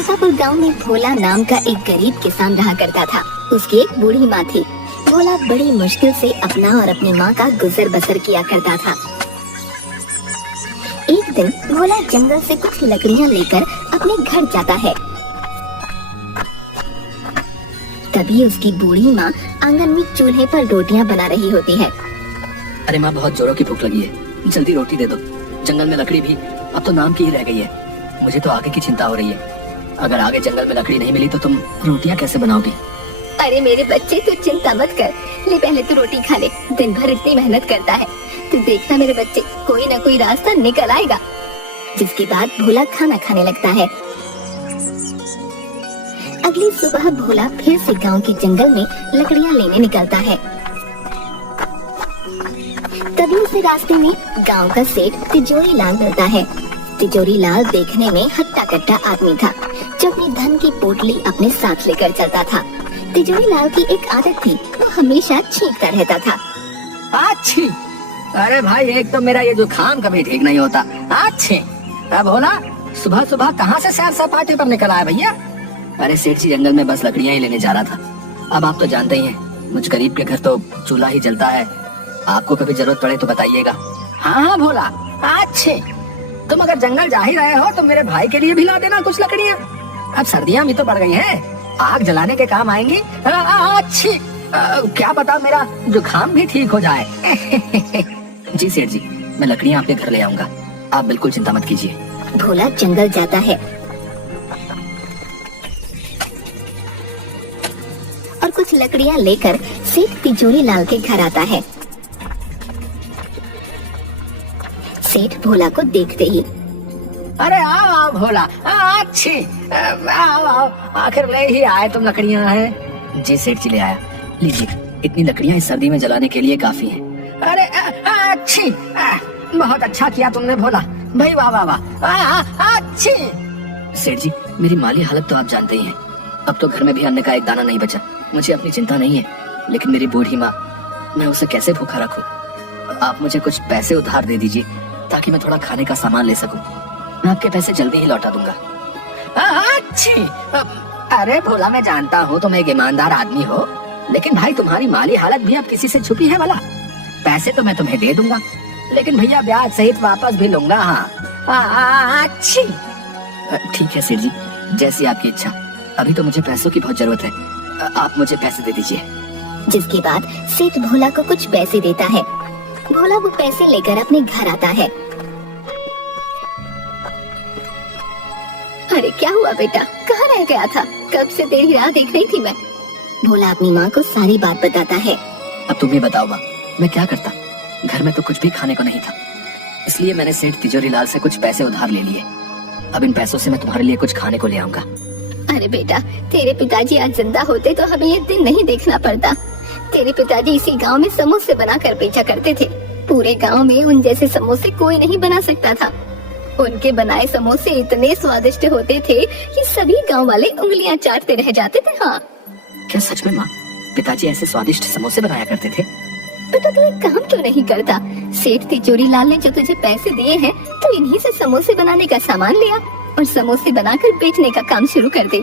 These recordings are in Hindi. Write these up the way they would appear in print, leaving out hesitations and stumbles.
सरसापुर गांव में भोला नाम का एक गरीब किसान रहा करता था। उसकी एक बूढ़ी माँ थी। भोला बड़ी मुश्किल से अपना और अपनी माँ का गुजर बसर किया करता था। एक दिन भोला जंगल से कुछ लकड़ियाँ लेकर अपने घर जाता है। तभी उसकी बूढ़ी माँ आंगन में चूल्हे पर रोटियां बना रही होती है। अरे माँ, बहुत जोरों की भूख लगी है, जल्दी रोटी दे दो। जंगल में लकड़ी भी अब तो नाम की ही रह गई है। मुझे तो आगे की चिंता हो रही है। अगर आगे जंगल में लकड़ी नहीं मिली तो तुम रोटियां कैसे बनाओगी? अरे मेरे बच्चे, तू चिंता मत कर। ले पहले तू रोटी खा ले। दिन भर इतनी मेहनत करता है, तू देखना मेरे बच्चे, कोई ना कोई रास्ता निकल आएगा। जिसके बाद भोला खाना खाने लगता है। अगली सुबह भोला फिर से गांव के जंगल में लकड़ियां लेने निकलता है। तभी उसे रास्ते में गांव का सेठ तिजोरी लाल मिलता है। तिजोरी लाल देखने में हट्टा कट्टा आदमी था, जो अपनी धन की पोटली अपने साथ लेकर चलता था। तिजोरी लाल की एक आदत थी, वो हमेशा छींकता रहता था। अच्छी, अरे भाई, एक तो मेरा ये जुकाम कभी ठीक नहीं होता। अच्छी, अब भोला सुबह सुबह कहाँ से सैर सपाटे पर निकल आया भैया? अरे सेठ जी, जंगल में बस लकड़ियाँ ही लेने जा रहा था। अब आप तो जानते ही हैं, मुझ गरीब के घर तो चूल्हा ही जलता है। आपको कभी जरूरत पड़े तो बताइएगा। हाँ भोला, अच्छे, तुम अगर जंगल जा ही रहे हो तो मेरे भाई के लिए भी ला देना कुछ लकड़ियाँ। अब सर्दियाँ भी तो पड़ गई हैं, आग जलाने के काम आएंगी। अच्छी, क्या पता मेरा जुकाम भी ठीक हो जाए। जी सेठ जी, मैं लकड़ियाँ आपके घर ले आऊंगा, आप बिल्कुल चिंता मत कीजिए। भोला जंगल जाता है और कुछ लकड़ियाँ लेकर सेठ तिजोरी लाल के घर आता है। सेठ भोला को देखते ही, अरे आओ भोला, अच्छी, आओ, आखिर ले ही आए तुम लकड़ियाँ हैं। जी सेठ जी, ले आया, लीजिए। इतनी लकड़ियाँ इस सर्दी में जलाने के लिए काफी हैं। अरे अच्छी, बहुत अच्छा किया तुमने भोला भाई, वाह वाह वाह, अच्छी। सेठ जी, मेरी माली हालत तो आप जानते ही हैं। अब तो घर में भी अन्न का एक दाना नहीं बचा। मुझे अपनी चिंता नहीं है, लेकिन मेरी बूढ़ी माँ, मैं उसे कैसे भूखा रखूं? आप मुझे कुछ पैसे उधार दे दीजिए, ताकि मैं थोड़ा खाने का सामान ले सकूं। मैं आपके पैसे जल्दी ही लौटा दूंगा। अच्छी, अरे भोला, मैं जानता हूँ तुम एक ईमानदार आदमी हो, लेकिन भाई तुम्हारी माली हालत भी अब किसी से छुपी है वाला। पैसे तो मैं तुम्हें दे दूंगा, लेकिन भैया ब्याज सहित वापस भी लूंगा। हाँ अच्छी, ठीक है सेठ जी, जैसी आपकी इच्छा। अभी तो मुझे पैसों की बहुत जरूरत है, आप मुझे पैसे दे दीजिए। जिसके बाद सेठ भोला को कुछ पैसे देता है। भोला वो पैसे लेकर अपने घर आता है। अरे क्या हुआ बेटा, कहाँ रह गया था? कब से तेरी राह देख रही थी मैं। भोला अपनी माँ को सारी बात बताता है। अब तुम ही बताओ माँ, मैं क्या करता? घर में तो कुछ भी खाने को नहीं था, इसलिए मैंने सेठ तिजोरी लाल से कुछ पैसे उधार ले लिए। अब इन पैसों से मैं तुम्हारे लिए कुछ खाने को ले आऊंगा। अरे बेटा, तेरे पिताजी आज जिंदा होते तो हमें ये दिन नहीं देखना पड़ता। तेरे पिताजी इसी गांव में समोसे बनाकर बेचा करते थे। पूरे गांव में उन जैसे समोसे कोई नहीं बना सकता था। उनके बनाए समोसे इतने स्वादिष्ट होते थे कि सभी गांव वाले उंगलियां चाटते रह जाते थे। हाँ, क्या सच में माँ, पिताजी ऐसे स्वादिष्ट समोसे बनाया करते थे? बेटा, तू एक काम क्यों नहीं करता? सेठ तिजोरी लाल ने जो तुझे पैसे दिए हैं, तो इन्हीं से समोसे बनाने का सामान लिया और समोसे बनाकर बेचने का काम शुरू कर दे।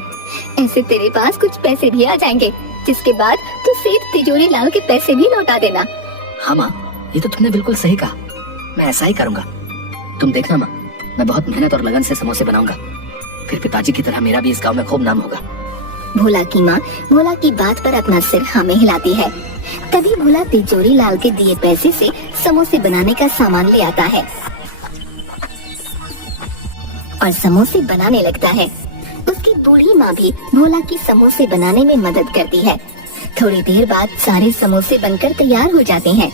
ऐसे तेरे पास कुछ पैसे भी आ जाएंगे, जिसके बाद तू सेठ तिजोरी लाल के पैसे भी लौटा देना। हाँ माँ, ये तो तुमने बिल्कुल सही कहा, मैं ऐसा ही करूँगा। तुम देखना माँ, मैं बहुत मेहनत और लगन से समोसे बनाऊंगा, फिर पिताजी की तरह मेरा भी इस गांव में खूब नाम होगा। भोला की माँ भोला की बात पर अपना सिर हाँ में हिलाती है। तभी भोला तिजोरी लाल के दिए पैसे से समोसे बनाने का सामान ले आता है और समोसे बनाने लगता है। उसकी बूढ़ी माँ भी भोला की समोसे बनाने में मदद करती है। थोड़ी देर बाद सारे समोसे बनकर तैयार हो जाते हैं।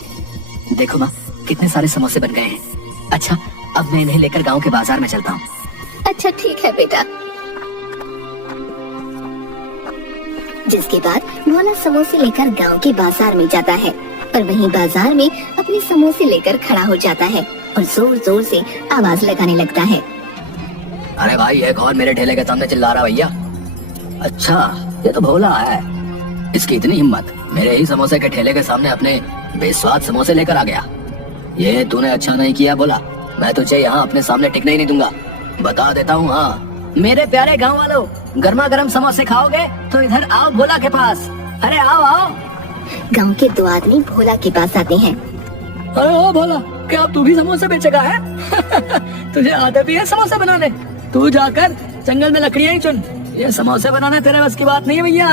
देखो माँ, कितने सारे समोसे बन गए हैं। अच्छा, अब मैं इन्हें लेकर गांव के बाजार में चलता हूँ। अच्छा ठीक है बेटा। जिसके बाद भोला समोसे लेकर गांव के बाजार में जाता है और वहीं बाजार में अपने समोसे लेकर खड़ा हो जाता है और जोर जोर से आवाज लगाने लगता है। अरे भाई, ये कौन मेरे ठेले के सामने चिल्ला रहा भैया? अच्छा, ये तो भोला है। इसकी इतनी हिम्मत, मेरे ही समोसे के ठेले के सामने अपने बेस्वाद समोसे लेकर आ गया। ये तूने अच्छा नहीं किया भोला, मैं तुझे यहाँ अपने सामने टिकने ही नहीं दूंगा। बता देता हूँ, हाँ, मेरे प्यारे गांव वालों, गर्मा गर्म समोसे खाओगे तो इधर आओ भोला के पास। अरे आओ आओ। गांव के दो आदमी भोला के पास आते हैं। अरे ओ भोला, क्या अब तू भी समोसे बेचेगा है? तुझे आदत भी है समोसे बनाने? तू जाकर जंगल में लकड़ियां ही चुन, ये समोसे बनाना तेरे बस की बात नहीं है भैया।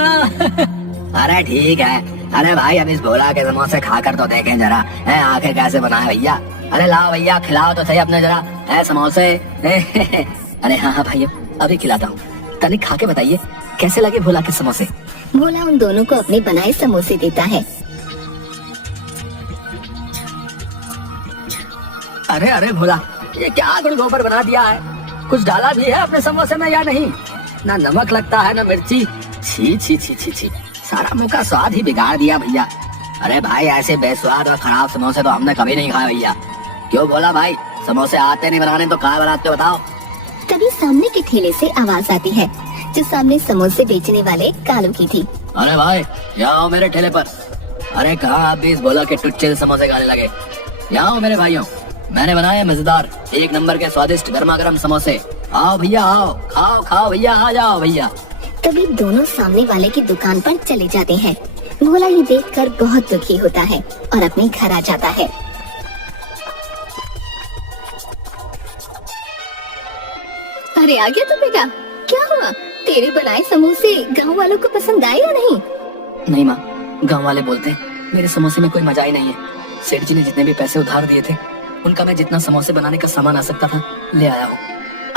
अरे ठीक है। अरे भाई अब इस भोला के समोसे खाकर तो देखें जरा, है आखिर कैसे बनाए भैया। अरे लाओ भैया, खिलाओ तो सही अपने जरा है समोसे। अरे हाँ हाँ भाई, अभी खिलाता हूँ। तनिक खा के बताइए कैसे लगे भोला के समोसे। भोला उन दोनों को अपने बनाए समोसे देता है। अरे अरे भोला, ये क्या गुड़ गोबर बना दिया है? कुछ डाला भी है अपने समोसे में या नहीं? ना नमक लगता है ना मिर्ची। छी छी छी छी छी, सारा मुंह का स्वाद ही बिगाड़ दिया भैया। अरे भाई, ऐसे बेस्वाद और खराब समोसे तो हमने कभी नहीं खाए भैया। क्यों भोला भाई, समोसे आते नहीं बनाने तो कहाँ बनाते हो बताओ? तभी सामने के ठेले से आवाज आती है, जो सामने समोसे बेचने वाले कालू की थी। अरे भाई, यहाँ आओ मेरे ठेले पर। अरे कहाँ आप भी इस भोला के टुच्चे से समोसे खाने लगे? यहाँ आओ मेरे भाइयों, मैंने बनाए मजेदार एक नंबर के स्वादिष्ट गर्मा गर्म समोसे। आओ भैया आओ, खाओ खाओ भैया, आ जाओ भैया। तभी दोनों सामने वाले की दुकान पर चले जाते हैं। भोला ये देखकर बहुत दुखी होता है और अपने घर आ जाता है। अरे आ गया तू बेटा, क्या हुआ? तेरे बनाए समोसे गांव वालों को पसंद आए या नहीं? नहीं माँ, गांव वाले बोलते हैं मेरे समोसे में कोई मजा ही नहीं है। सेठ जी ने जितने भी पैसे उधार दिए थे, उनका मैं जितना समोसे बनाने का सामान आ सकता था ले आया हूँ।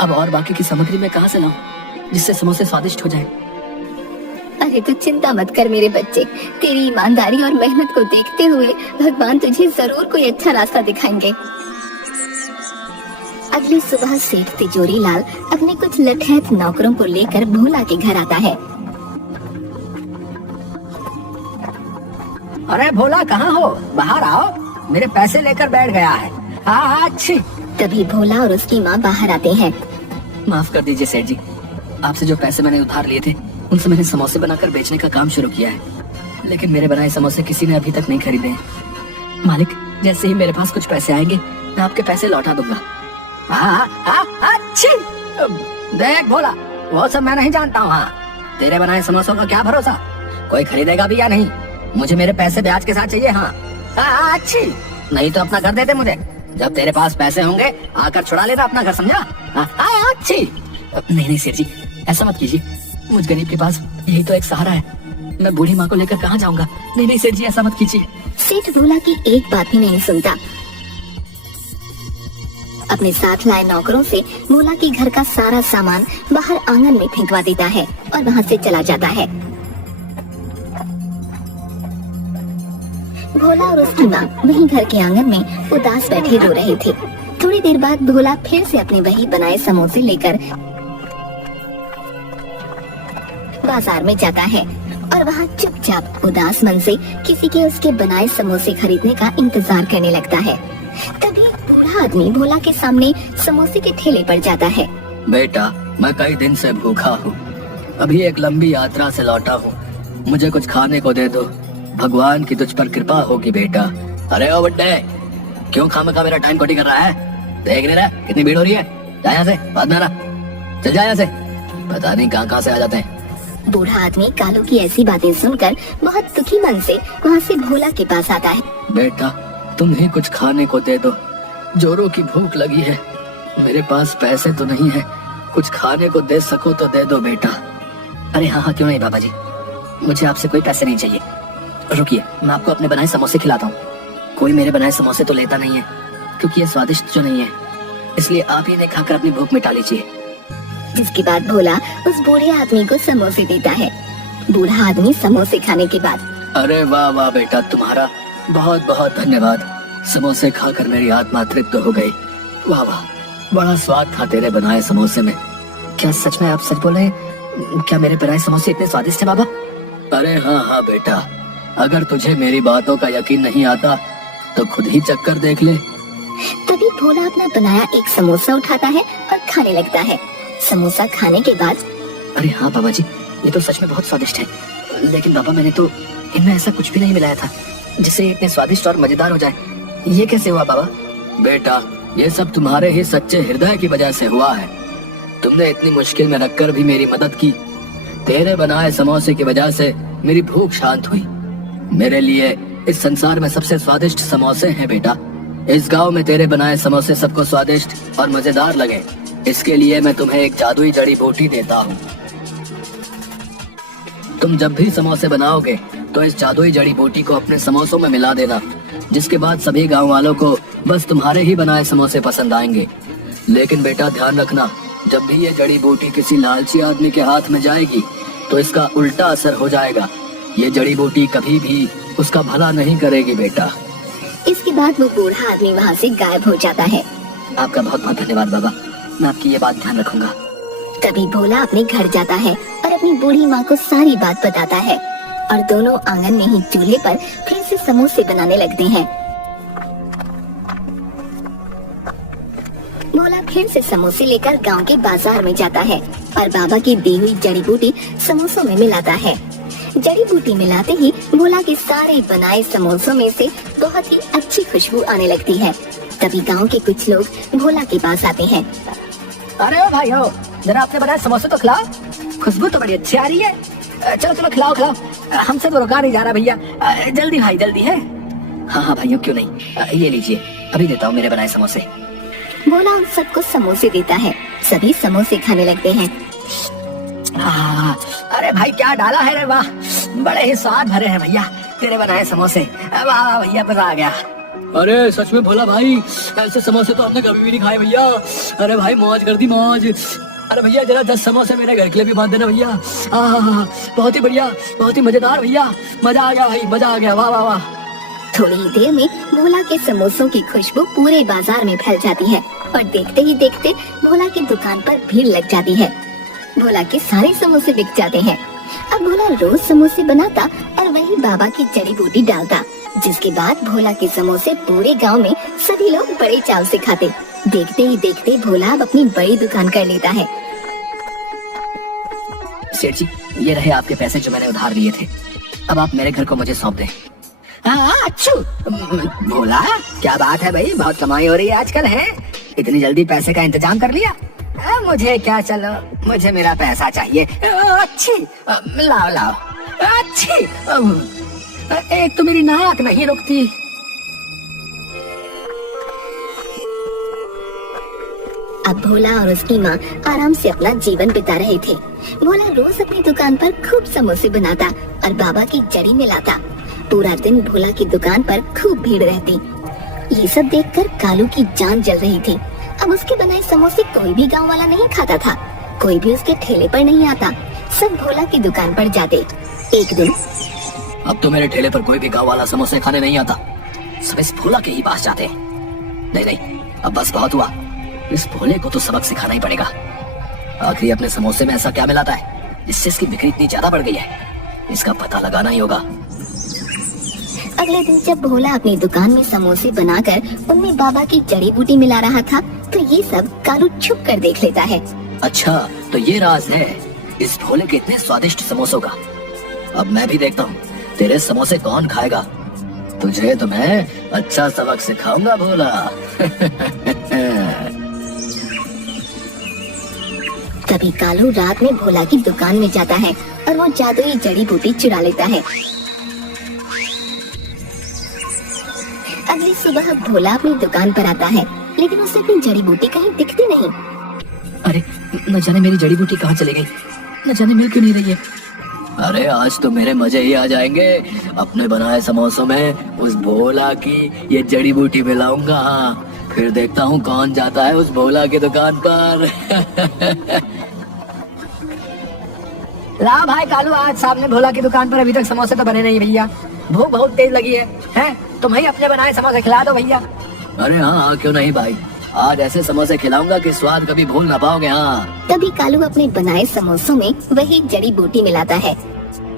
अब और बाकी की सामग्री मैं कहाँ से लाऊं जिससे समोसे स्वादिष्ट हो जाएं? अरे तू चिंता मत कर मेरे बच्चे, तेरी ईमानदारी और मेहनत को देखते हुए भगवान तुझे जरूर कोई अच्छा रास्ता दिखाएंगे। अगली सुबह सेठ तिजोरी लाल अपने कुछ लठैत नौकरों को लेकर भोला के घर आता है। अरे भोला कहाँ हो? बाहर आओ, मेरे पैसे लेकर बैठ गया है। हाँ अच्छी। तभी भोला और उसकी माँ बाहर आते हैं। माफ कर दीजिए सेठ जी, आपसे जो पैसे मैंने उधार लिए थे उनसे मैंने समोसे बनाकर बेचने का काम शुरू किया है, लेकिन मेरे बनाए समोसे किसी ने अभी तक नहीं खरीदे हैं। मालिक, जैसे ही मेरे पास कुछ पैसे आएंगे मैं आपके पैसे लौटा दूंगा। अच्छी। देख भोला, वो सब मैं नहीं जानता हूँ। हाँ, तेरे बनाए समोसों का क्या भरोसा, कोई खरीदेगा भी या नहीं? मुझे मेरे पैसे ब्याज के साथ चाहिए। हाँ अच्छी, नहीं तो अपना घर दे दे मुझे। जब तेरे पास पैसे होंगे आकर छुड़ा लेना अपना घर, समझा? अच्छी। नहीं सेठ जी, ऐसा मत कीजिए, मुझ गरीब के पास यही तो एक सहारा है। मैं बूढ़ी माँ को लेकर कहाँ जाऊंगा? नहीं सेठ जी, ऐसा मत कीजिए। सेठ भोला की एक बात भी नहीं सुनता। अपने साथ लाए नौकरों से भोला के घर का सारा सामान बाहर आंगन में फेंकवा देता है और वहाँ से चला जाता है। भोला और उसकी माँ वहीं घर के आंगन में उदास बैठे रो रहे थे। थोड़ी देर बाद भोला फिर से अपने वही बनाए समोसे लेकर बाजार में जाता है और वहाँ चुपचाप उदास मन से किसी के उसके बनाए समोसे खरीदने का इंतजार करने लगता है। तभी बूढ़ा आदमी भोला के सामने समोसे के ठेले पर जाता है। बेटा, मैं कई दिन से भूखा हूँ, अभी एक लंबी यात्रा से लौटा हूँ, मुझे कुछ खाने को दे दो, भगवान की तुझ पर कृपा होगी बेटा। अरे ओ बड्डे, क्यों खामखा मेरा टाइम खोटी कर रहा है? देख नहीं रहा कितनी भीड़ हो रही है? जा यहाँ से, बाद में आना, चल जा यहाँ से। पता नहीं कहाँ से आ जाते हैं। बूढ़ा आदमी कालू की ऐसी बातें सुनकर बहुत दुखी मन से वहाँ से भोला के पास आता है। बेटा, तुम्हें कुछ खाने को दे दो, जोरों की भूख लगी है, मेरे पास पैसे तो नहीं है, कुछ खाने को दे सको तो दे दो बेटा। अरे हाँ क्यों नहीं बाबा जी, मुझे आपसे कोई पैसे नहीं चाहिए। रुकिए, मैं आपको अपने बनाए समोसे खिलाता हूँ। कोई मेरे बनाए समोसे तो लेता नहीं है, क्योंकि ये स्वादिष्ट जो नहीं है, इसलिए आप ही इन्हें खाकर अपनी भूख मिटा लीजिए। जिसके बाद भोला उस बूढ़े आदमी को समोसे देता है। बूढ़ा आदमी समोसे खाने के बाद, अरे वाह वाह बेटा, तुम्हारा बहुत बहुत धन्यवाद, समोसे खाकर मेरी आत्मा तृप्त हो गई। वाह वाह, बड़ा स्वाद था तेरे बनाए समोसे में। क्या सच में आप सच बोल रहे हैं? क्या मेरे बनाए समोसे इतने स्वादिष्ट है बाबा? अरे हाँ बेटा, अगर तुझे मेरी बातों का यकीन नहीं आता तो खुद ही चक्कर देख ले। तभी भोला अपना बनाया एक समोसा उठाता है और खाने लगता है। समोसा खाने के बाद, अरे हाँ बाबा जी, ये तो सच में बहुत स्वादिष्ट है, लेकिन बाबा मैंने तो इनमें ऐसा कुछ भी नहीं मिलाया था जिससे इतने स्वादिष्ट और मजेदार हो जाए। ये कैसे हुआ बाबा? बेटा, ये सब तुम्हारे ही सच्चे हृदय की वजह से हुआ है। तुमने इतनी मुश्किल में रखकर भी मेरी मदद की। तेरे बनाए समोसे की वजह से मेरी भूख शांत हुई। मेरे लिए इस संसार में सबसे स्वादिष्ट समोसे हैं बेटा। इस गांव में तेरे बनाए समोसे सबको स्वादिष्ट और मजेदार लगे, इसके लिए मैं तुम्हें एक जादुई जड़ी बूटी देता हूँ। तुम जब भी समोसे बनाओगे तो इस जादुई जड़ी बूटी को अपने समोसों में मिला देना, जिसके बाद सभी गांव वालों को बस तुम्हारे ही बनाए समोसे पसंद आएंगे। लेकिन बेटा ध्यान रखना, जब भी ये जड़ी बूटी किसी लालची आदमी के हाथ में जाएगी तो इसका उल्टा असर हो जाएगा। ये जड़ी बूटी कभी भी उसका भला नहीं करेगी बेटा। इसके बाद वो बूढ़ा आदमी वहाँ से गायब हो जाता है। आपका बहुत बहुत धन्यवाद बाबा, मैं आपकी ये बात ध्यान रखूंगा। तभी भोला अपने घर जाता है और अपनी बूढ़ी माँ को सारी बात बताता है और दोनों आंगन में ही चूल्हे पर फिर से समोसे बनाने लगते हैं। भोला फिर से समोसे लेकर गांव के बाजार में जाता है और बाबा की दी हुई जड़ी बूटी समोसों में मिलाता है। जड़ी बूटी मिलाते ही भोला के सारे बनाए समोसों में से बहुत ही अच्छी खुशबू आने लगती है। तभी गांव के कुछ लोग भोला के पास आते हैं। अरे ओ भाई हो, जरा आपने बनाए समोसे तो खिलाओ, खुशबू तो बड़ी अच्छी आ रही है। चलो चलो खिलाओ खिलाओ, हमसे तो रुका नहीं जा रहा भैया। जल्दी भाई जल्दी है। हाँ हाँ भाइयों क्यों नहीं, ये लीजिए अभी देता हूँ मेरे बनाए समोसे। भोला उन सबको समोसे देता है। सभी समोसे खाने लगते हैं। अरे भाई क्या डाला है रे, वाह बड़े ही स्वाद भरे हैं भैया तेरे बनाए समोसे। वाह वाह भैया मजा आ गया। अरे सच में भोला भाई, ऐसे समोसे तो हमने कभी भी नहीं खाए भैया। अरे भाई मौज कर दी मौज। अरे भैया जरा 10 समोसे मेरे घर के लिए भी बांध देना भैया। बहुत ही बढ़िया, बहुत ही मजेदार भैया, मजा आ गया भाई, मजा आ गया। वाह वाह वाह। थोड़ी ही देर में भोला के समोसों की खुशबू पूरे बाजार में फैल जाती है और देखते ही देखते भोला की दुकान पर भीड़ लग जाती है। भोला के सारे समोसे बिक जाते हैं। अब भोला रोज समोसे बनाता और वही बाबा की जड़ी बूटी डालता, जिसके बाद भोला के समोसे पूरे गांव में सभी लोग बड़े चाव से खाते। देखते ही देखते भोला अब अपनी बड़ी दुकान कर लेता है। सेठ जी ये रहे आपके पैसे जो मैंने उधार लिए थे, अब आप मेरे घर को मुझे सौंप दें। अच्छू भोला क्या बात है भाई, बहुत कमाई हो रही है आजकल है, इतनी जल्दी पैसे का इंतजाम कर लिया। मुझे क्या, चलो मुझे मेरा पैसा चाहिए। अच्छी लाओ लाओ। अच्छी एक तो मेरी नाक नहीं रुकती। अब भोला और उसकी माँ आराम से अपना जीवन बिता रहे थे। भोला रोज अपनी दुकान पर खूब समोसे बनाता और बाबा की जड़ी मिलाता। पूरा दिन भोला की दुकान पर खूब भीड़ रहती। ये सब देखकर कालू की जान जल रही थी। अब उसके बनाए समोसे कोई भी गांव वाला नहीं खाता था, कोई भी उसके ठेले पर नहीं आता, सब भोला की दुकान पर जाते। एक दिन अब तो मेरे ठेले पर कोई भी गांव वाला समोसे खाने नहीं आता, सब इस भोला के ही पास जाते हैं। नहीं नहीं अब बस बहुत हुआ, इस भोले को तो सबक सिखाना ही पड़ेगा। आखिर अपने समोसे में ऐसा क्या मिलाता है जिससे इसकी बिक्री इतनी ज्यादा बढ़ गई है, इसका पता लगाना ही होगा। अगले दिन जब भोला अपनी दुकान में समोसे बनाकर उनमें बाबा की जड़ी बूटी मिला रहा था तो ये सब कालू छुप कर देख लेता है। अच्छा तो ये राज है इस भोले के इतने स्वादिष्ट समोसों का। अब मैं भी देखता हूँ तेरे समोसे कौन खाएगा, तुझे तो मैं अच्छा सबक सिखाऊंगा भोला। तभी कालू रात में भोला की दुकान में जाता है और वो जादुई जड़ी बूटी चुरा लेता है। अगली सुबह भोला अपनी दुकान पर आता है, लेकिन उसे अपनी जड़ी बूटी कहीं दिखती नहीं। अरे न जाने मेरी जड़ी बूटी कहाँ चली गई, न जाने मिल क्यों नहीं रही है। अरे आज तो मेरे मजे ही आ जाएंगे, अपने बनाए समोसों में उस भोला की ये जड़ी बूटी मिलाऊंगा, फिर देखता हूँ कौन जाता है उस भोला की दुकान पर। ला भाई कालू, आज सामने भोला की दुकान पर अभी तक समोसे तो बने नहीं भैया, भूख बहुत तेज लगी है, हैं? तुम ही अपने बनाए समोसे खिला दो भैया। अरे हाँ क्यों नहीं भाई, आज ऐसे समोसे खिलाऊंगा कि स्वाद कभी भूल ना पाओगे। हाँ तभी कालू अपने बनाए समोसों में वही जड़ी बूटी मिलाता है।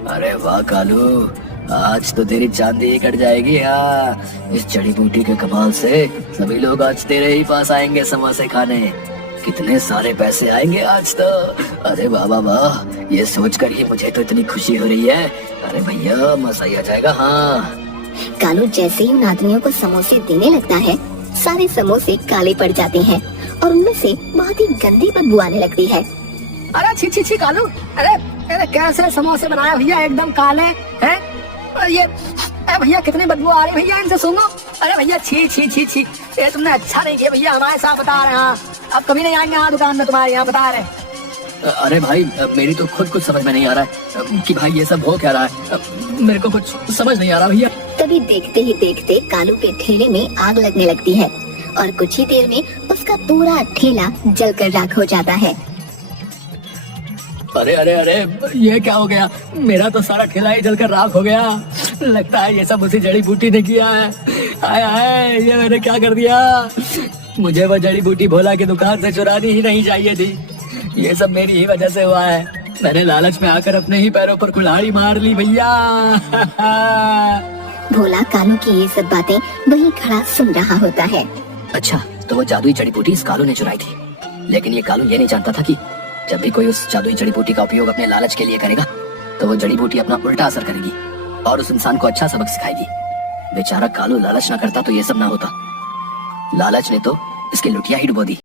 अरे वाह कालू, आज तो तेरी चांदी ही कट जाएगी। हाँ इस जड़ी बूटी के कमाल से सभी लोग आज तेरे ही पास आएंगे समोसे खाने, कितने सारे पैसे आएंगे आज तो। अरे वाह वाह वाह, ये सोचकर ही मुझे तो इतनी खुशी हो रही है। अरे भैया मजा ही आ जाएगा। हाँ कालू जैसे ही उन आदमियों को समोसे देने लगता है, सारे समोसे काले पड़ जाते हैं और उनमें से बहुत ही गंदी बदबू आने लगती है। अरे छी छी छी कालू, अरे कैसे समोसे बनाए भैया, एकदम काले हैं। और ये भैया कितनी बदबू आ रही है भैया, इनसे सूंघो। अरे भैया छी छी छी छी, ये तुमने अच्छा नहीं किया भैया, हमारे साथ बता रहे हैं। अब कभी नहीं आएंगे यहाँ दुकान में तुम्हारे, यहाँ बता रहे। अरे भाई मेरी तो खुद कुछ समझ में नहीं आ रहा है कि भाई ये सब हो क्या रहा है, मेरे को कुछ समझ नहीं आ रहा भैया। तभी देखते ही देखते कालू के ठेले में आग लगने लगती है और कुछ ही देर में उसका पूरा ठेला जलकर राख हो जाता है। अरे अरे अरे ये क्या हो गया, मेरा तो सारा ठेला ही जलकर राख हो गया। लगता है ये सब उसी जड़ी बूटी ने किया है। हाय हाय, ये मैंने क्या कर दिया। मुझे वो जड़ी बूटी भोला की दुकान से चुरानी ही नहीं चाहिए थी, ये सब मेरी ही वजह से हुआ है। मैंने लालच में आकर अपने ही पैरों पर कुल्हाड़ी मार ली भैया। भोला कालू की ये सब बातें वहीं खड़ा सुन रहा होता है। अच्छा, तो वो जादुई जड़ी बूटी इस कालू ने चुराई थी, लेकिन ये कालू ये नहीं जानता था कि जब भी कोई उस जादुई जड़ी बूटी का उपयोग अपने लालच के लिए करेगा तो वो जड़ी बूटी अपना उल्टा असर करेगी और उस इंसान को अच्छा सबक सिखाएगी। बेचारा कालू लालच ना करता तो ये सब ना होता, लालच ने तो इसकी लुटिया ही डुबो दी।